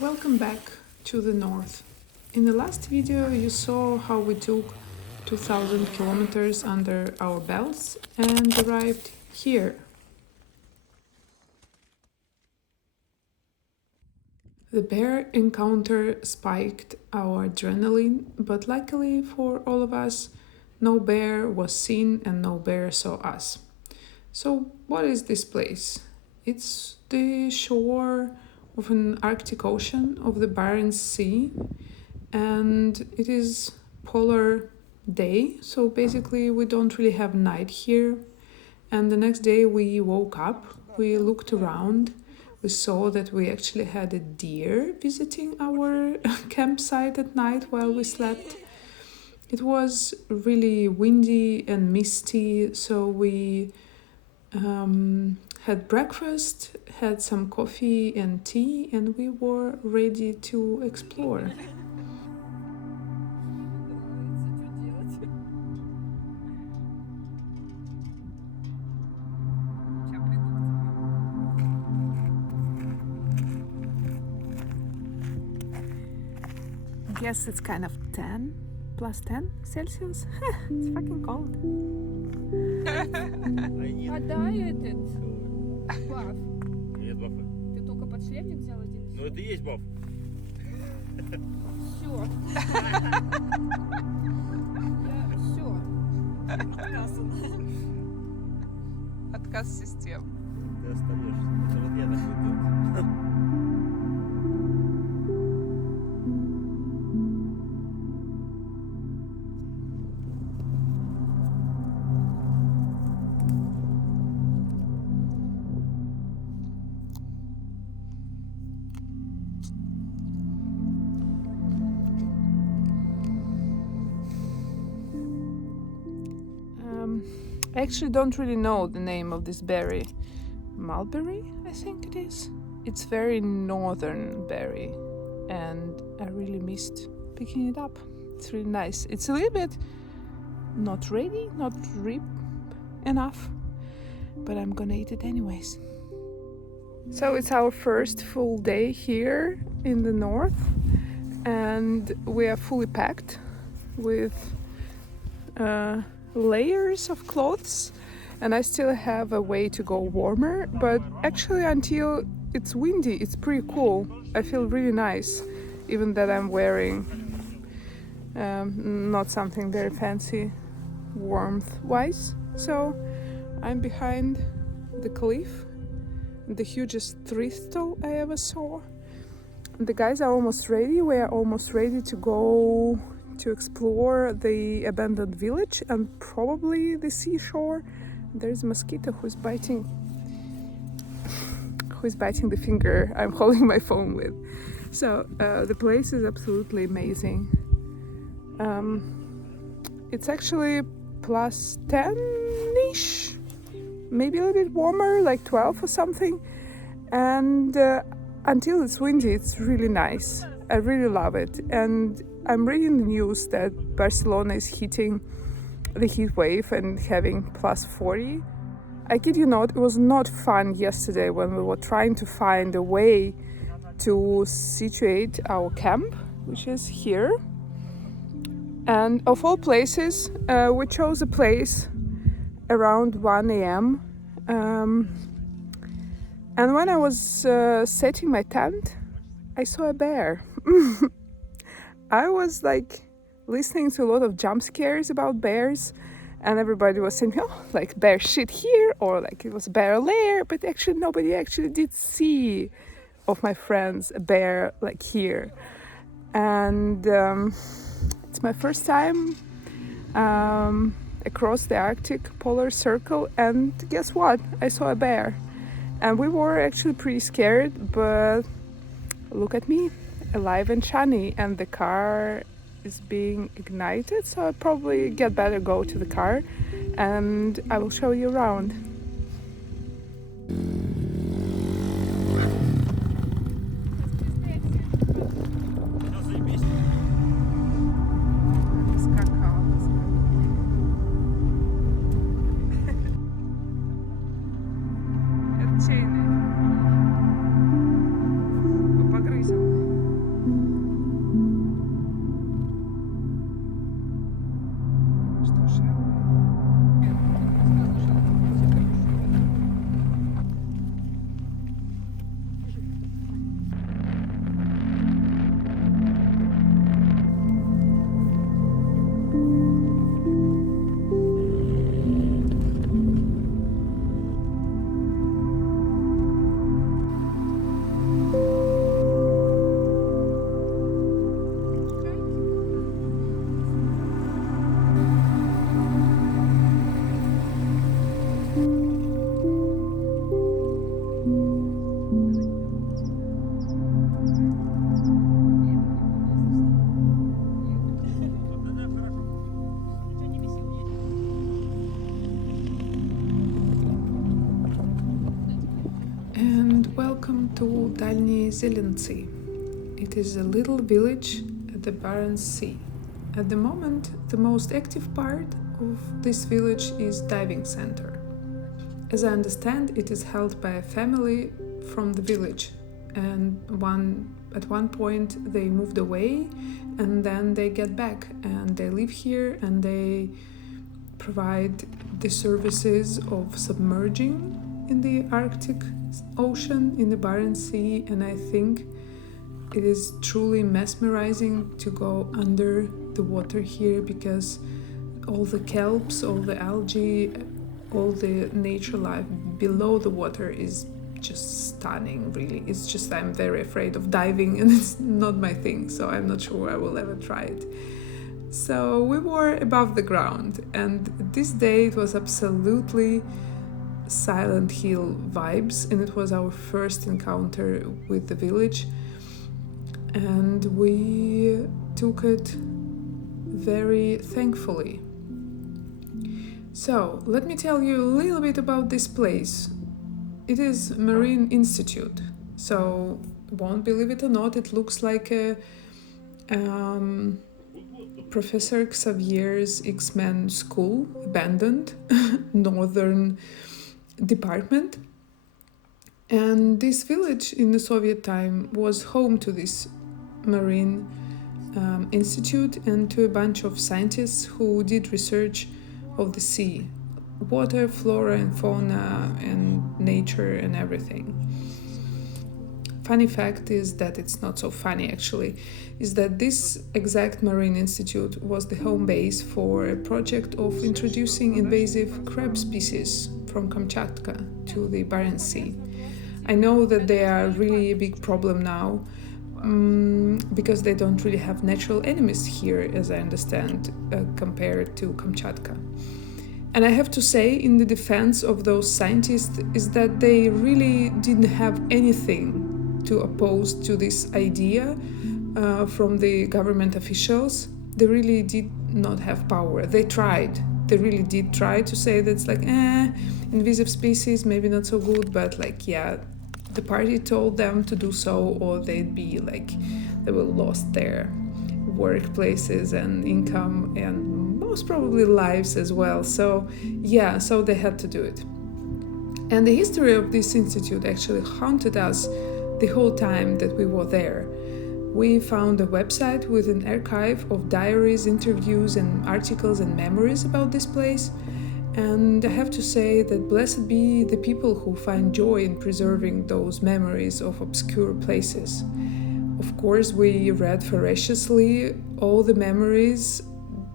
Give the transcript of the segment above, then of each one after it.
Welcome back to the north. In the last video you saw how we took 2000 kilometers under our belts and arrived here. The bear encounter spiked our adrenaline, but luckily for all of us, no bear was seen and no bear saw us. So what is this place? It's the shore of an Arctic Ocean of the Barents Sea, and it is polar day, so basically we don't really have night here. And the next day we woke up, we looked around, we saw that we actually had a deer visiting our campsite at night while we slept. It was really windy and misty, so we had breakfast, had some coffee and tea, and we were ready to explore. I guess it's kind of 10, plus 10 Celsius. It's fucking cold. А да, этот баф. Нет бафа. Ты только подшлемник взял один? Ну это и есть баф. Все. Все. Отказ систем. Ты остаешься. Это вот я так буду делать. I actually don't really know the name of this berry. Mulberry, I think it is. It's very northern berry, and I really missed picking it up. It's really nice. It's a little bit not ready, not ripe enough, but I'm gonna eat it anyways. So it's our first full day here in the north, and we are fully packed with layers of clothes, and I still have a way to go warmer, but actually until it's windy it's pretty cool. I feel really nice, even that I'm wearing not something very fancy warmth wise. So I'm behind the cliff, the hugest thistle I ever saw. The guys are almost ready. We are almost ready to go to explore the abandoned village and probably the seashore. There's a mosquito who's biting the finger I'm holding my phone with. So the place is absolutely amazing. It's actually plus 10-ish, maybe a little bit warmer, like 12 or something. And until it's windy, it's really nice. I really love it. And I'm reading the news that Barcelona is hitting the heat wave and having plus 40. I kid you not, it was not fun yesterday when we were trying to find a way to situate our camp, which is here. And of all places, we chose a place around 1 a.m. And when I was setting my tent, I saw a bear. I was like listening to a lot of jump scares about bears, and everybody was saying, oh, like bear shit here, or like it was a bear lair, but actually nobody actually did see of my friends a bear like here. And it's my first time across the Arctic polar circle, and guess what? I saw a bear. And we were actually pretty scared, but look at me, alive and shiny, and the car is being ignited, so I'll probably better go to the car and I will show you around. Погрызем. and welcome to Dalniye Zelentsy. It is a little village at the Barents Sea. At the moment, the most active part of this village is diving center. As I understand, it is held by a family from the village, and at one point they moved away and then they get back and they live here and they provide the services of submerging in the Arctic Ocean, in the Barents Sea, and I think it is truly mesmerizing to go under the water here because all the kelps, all the algae, all the nature life below the water is just stunning, really. It's just I'm very afraid of diving and it's not my thing, so I'm not sure I will ever try it. So we were above the ground, and this day it was absolutely Silent Hill vibes, and it was our first encounter with the village, and we took it very thankfully. So let me tell you a little bit about this place. It is Marine Institute, so won't believe it or not, it looks like a Professor Xavier's X-Men school, abandoned, northern department. And this village in the Soviet time was home to this Marine Institute and to a bunch of scientists who did research of the sea, water, flora and fauna and nature and everything. Funny fact is that it's not so funny actually, is that this exact Marine Institute was the home base for a project of introducing invasive crab species from Kamchatka to the Barents Sea. I know that they are really a big problem now because they don't really have natural enemies here, as I understand, compared to Kamchatka. And I have to say, in the defense of those scientists, is that they really didn't have anything to oppose to this idea from the government officials. They really did not have power. They tried. They really did try to say that it's like, invasive species, maybe not so good, but like, yeah, the party told them to do so, or they'd be like, they will lost their workplaces and income and most probably lives as well. So yeah, so they had to do it. And the history of this institute actually haunted us the whole time that we were there. We found a website with an archive of diaries, interviews and articles and memories about this place. And I have to say that blessed be the people who find joy in preserving those memories of obscure places. Of course, we read voraciously all the memories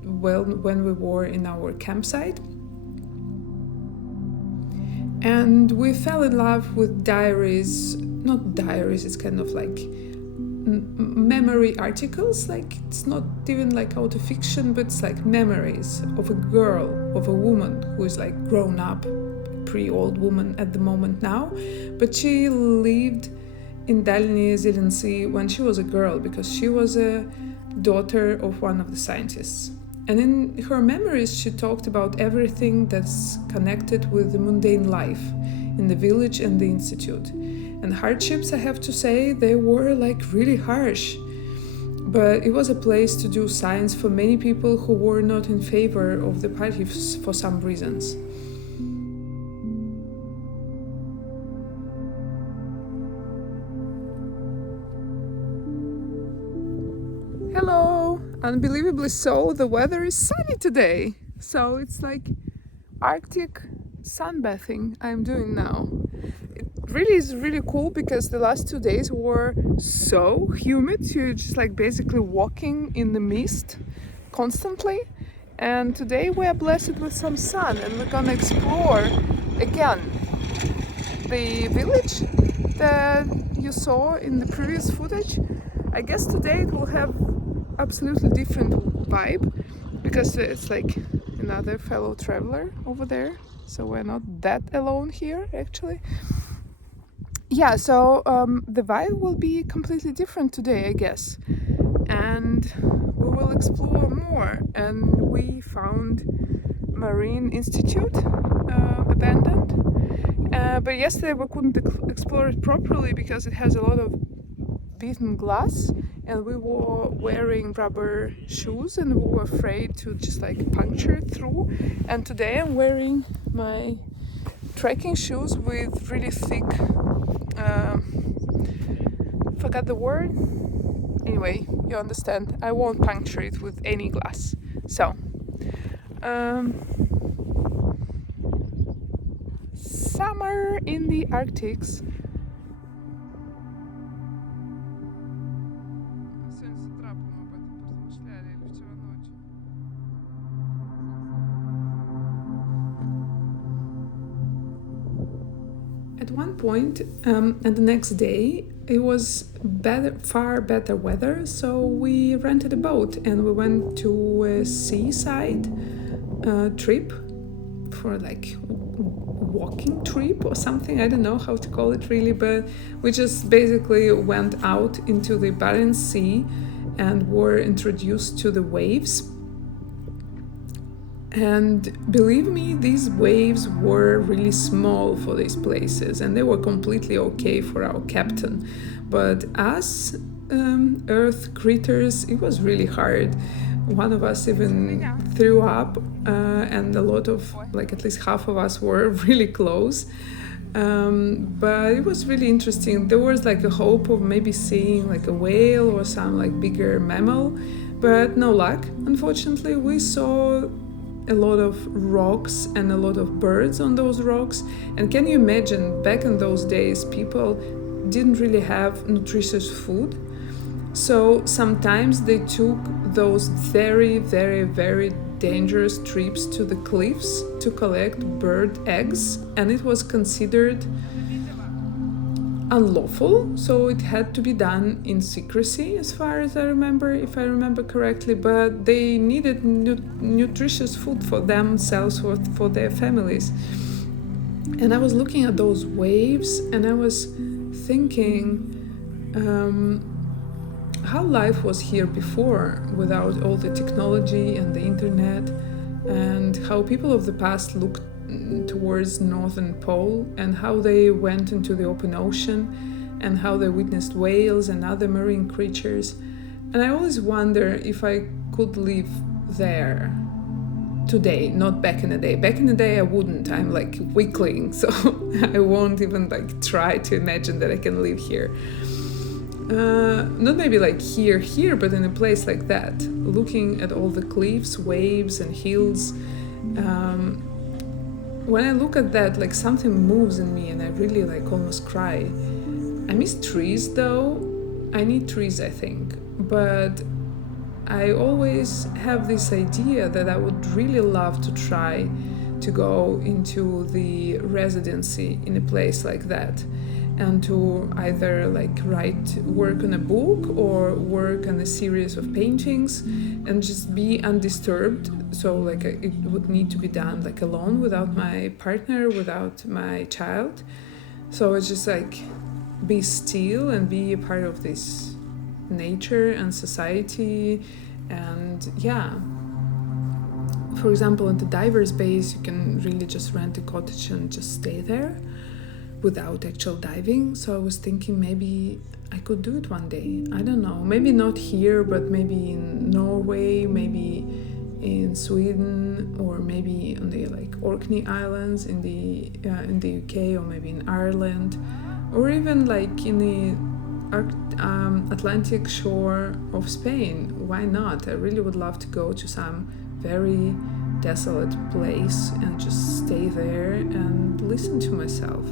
when we were in our campsite. And we fell in love with diaries, not diaries, it's kind of like memory articles, like it's not even like autofiction, but it's like memories of a girl, of a woman who is like grown up, pretty old woman at the moment now, but she lived in Dalniye Zelentsy when she was a girl because she was a daughter of one of the scientists. And in her memories she talked about everything that's connected with the mundane life in the village and the institute. And hardships, I have to say, they were like really harsh. But it was a place to do science for many people who were not in favor of the party for some reasons. Hello! Unbelievably so, the weather is sunny today. So it's like Arctic sunbathing I'm doing now. Really is really cool because the last 2 days were so humid. You're just like basically walking in the mist constantly, and today we are blessed with some sun and we're gonna explore again the village that you saw in the previous footage. I guess today it will have absolutely different vibe because it's like another fellow traveler over there, so we're not that alone here actually. Yeah, so the vibe will be completely different today, I guess, and we will explore more. And we found Marine Institute abandoned, But yesterday we couldn't explore it properly because it has a lot of beaten glass, and we were wearing rubber shoes and we were afraid to just like puncture it through. And today I'm wearing my trekking shoes with really thick, forgot the word. Anyway, you understand. I won't puncture it with any glass. So, summer in the Arctics. At one point, and the next day, it was far better weather, so we rented a boat and we went to a seaside trip for like walking trip or something. I don't know how to call it really, but we just basically went out into the Barents Sea and were introduced to the waves. And believe me, these waves were really small for these places and they were completely okay for our captain. But us earth critters, it was really hard. One of us even threw up and a lot of, like at least half of us were really close. But it was really interesting. There was like a hope of maybe seeing like a whale or some like bigger mammal, but no luck. Unfortunately, we saw a lot of rocks and a lot of birds on those rocks. And can you imagine, back in those days, people didn't really have nutritious food. So sometimes they took those very, very, very dangerous trips to the cliffs to collect bird eggs, and it was considered unlawful, so it had to be done in secrecy as far as I remember, if I remember correctly, but they needed nutritious food for themselves or for their families. And I was looking at those waves and I was thinking how life was here before without all the technology and the internet, and how people of the past looked towards northern pole and how they went into the open ocean and how they witnessed whales and other marine creatures. And I always wonder if I could live there today, not back in the day. Back in the day I wouldn't. I'm like weakling, so I won't even like try to imagine that I can live here. Not maybe like here, but in a place like that, looking at all the cliffs, waves and hills. When I look at that, like something moves in me and I really like almost cry. I miss trees though. I need trees, I think. But I always have this idea that I would really love to try to go into the residency in a place like that, and to either like work on a book or work on a series of paintings and just be undisturbed. So like it would need to be done like alone, without my partner, without my child. So it's just like be still and be a part of this nature and society. And yeah, for example, in the divers base you can really just rent a cottage and just stay there without actual diving. So I was thinking maybe I could do it one day. I don't know, maybe not here, but maybe in Norway, maybe in Sweden, or maybe on the like Orkney Islands in the UK, or maybe in Ireland, or even like in the Atlantic shore of Spain. Why not? I really would love to go to some very desolate place and just stay there and listen to myself.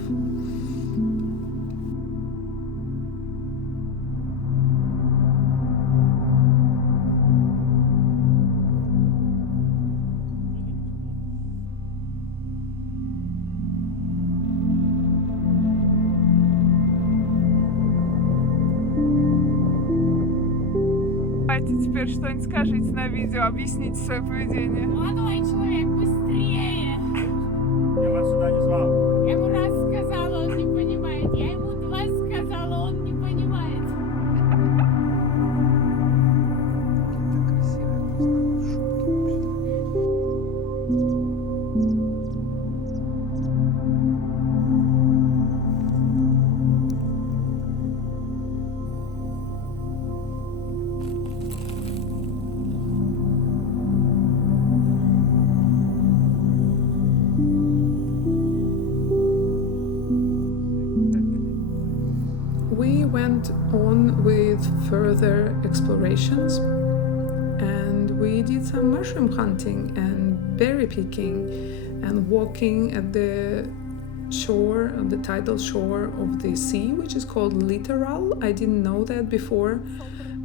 Давайте теперь что-нибудь скажите на видео, объясните свое поведение. Молодой человек, быстрее! Я вас сюда не звал. Я ему раз сказала, он не понимает. Я ему два сказала, он не понимает. Так красиво, я просто в шоке вообще. went on with further explorations, and we did some mushroom hunting and berry picking and walking at the shore, on the tidal shore of the sea, which is called littoral. I didn't know that before,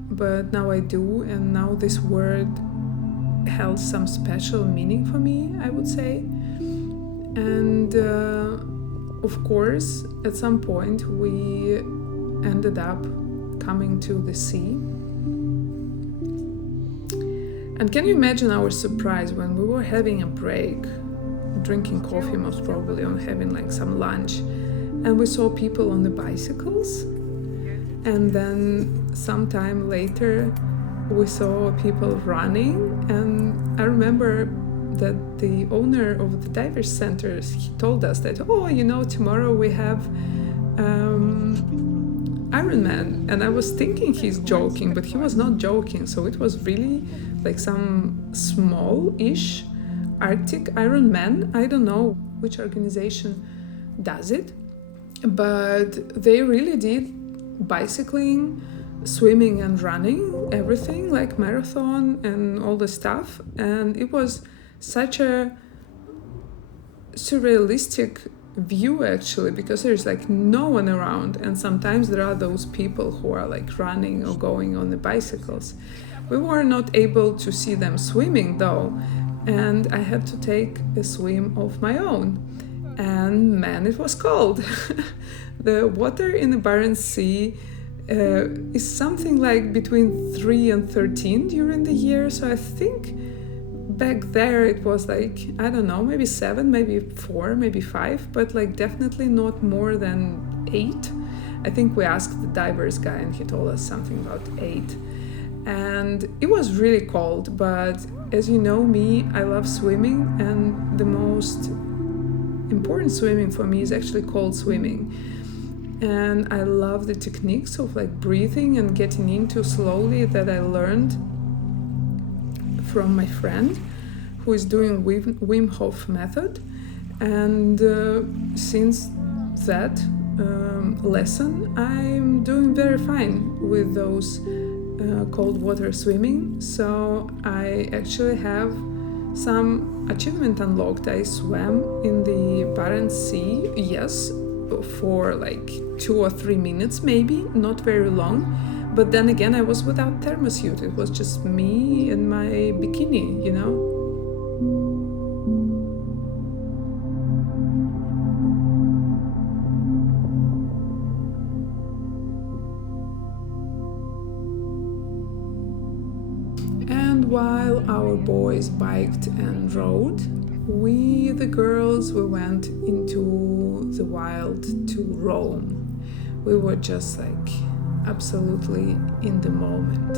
but now I do, and now this word held some special meaning for me, I would say. And of course, at some point we ended up coming to the sea. And can you imagine our surprise when we were having a break, drinking coffee most probably, or having like some lunch, and we saw people on the bicycles, and then sometime later we saw people running. And I remember that the owner of the divers centers, he told us that, oh, you know, tomorrow we have Ironman. And I was thinking he's joking, but he was not joking. So it was really like some small-ish Arctic Ironman. I don't know which organization does it, but they really did bicycling, swimming and running, everything, like marathon and all the stuff. And it was such a surrealistic view actually, because there's like no one around, and sometimes there are those people who are like running or going on the bicycles. We were not able to see them swimming though, and I had to take a swim of my own, and man, it was cold. The water in the Barents Sea is something like between 3 and 13 during the year, so I think back there it was like, I don't know, maybe 7, maybe 4, maybe 5, but like definitely not more than 8. I think we asked the divers guy and he told us something about 8. And it was really cold, but as you know me, I love swimming, and the most important swimming for me is actually cold swimming. And I love the techniques of like breathing and getting into slowly that I learned from my friend who is doing Wim Hof method. And since that lesson, I'm doing very fine with those cold water swimming. So I actually have some achievement unlocked. I swam in the Barents Sea, yes, for like 2 or 3 minutes maybe, not very long. But then again, I was without thermosuit. It was just me and my bikini, you know? And while our boys biked and rode, we, the girls, we went into the wild to roam. We were just like absolutely in the moment.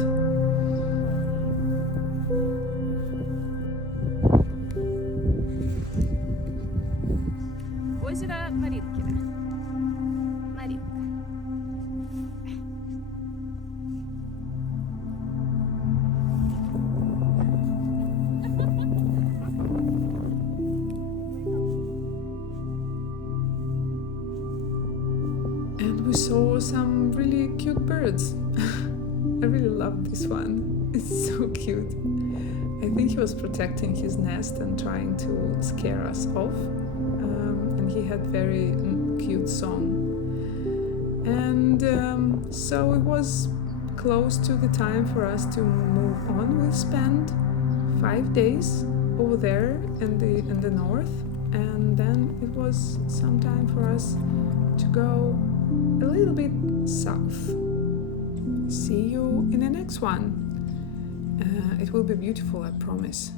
Озеро Маринкино. Маринка. And we saw some really cute birds. I really love this one. It's so cute. I think he was protecting his nest and trying to scare us off. And he had very cute song. And so it was close to the time for us to move on. We spent 5 days over there in the north, and then it was some time for us to go a little bit south. See you in the next one. It will be beautiful, I promise.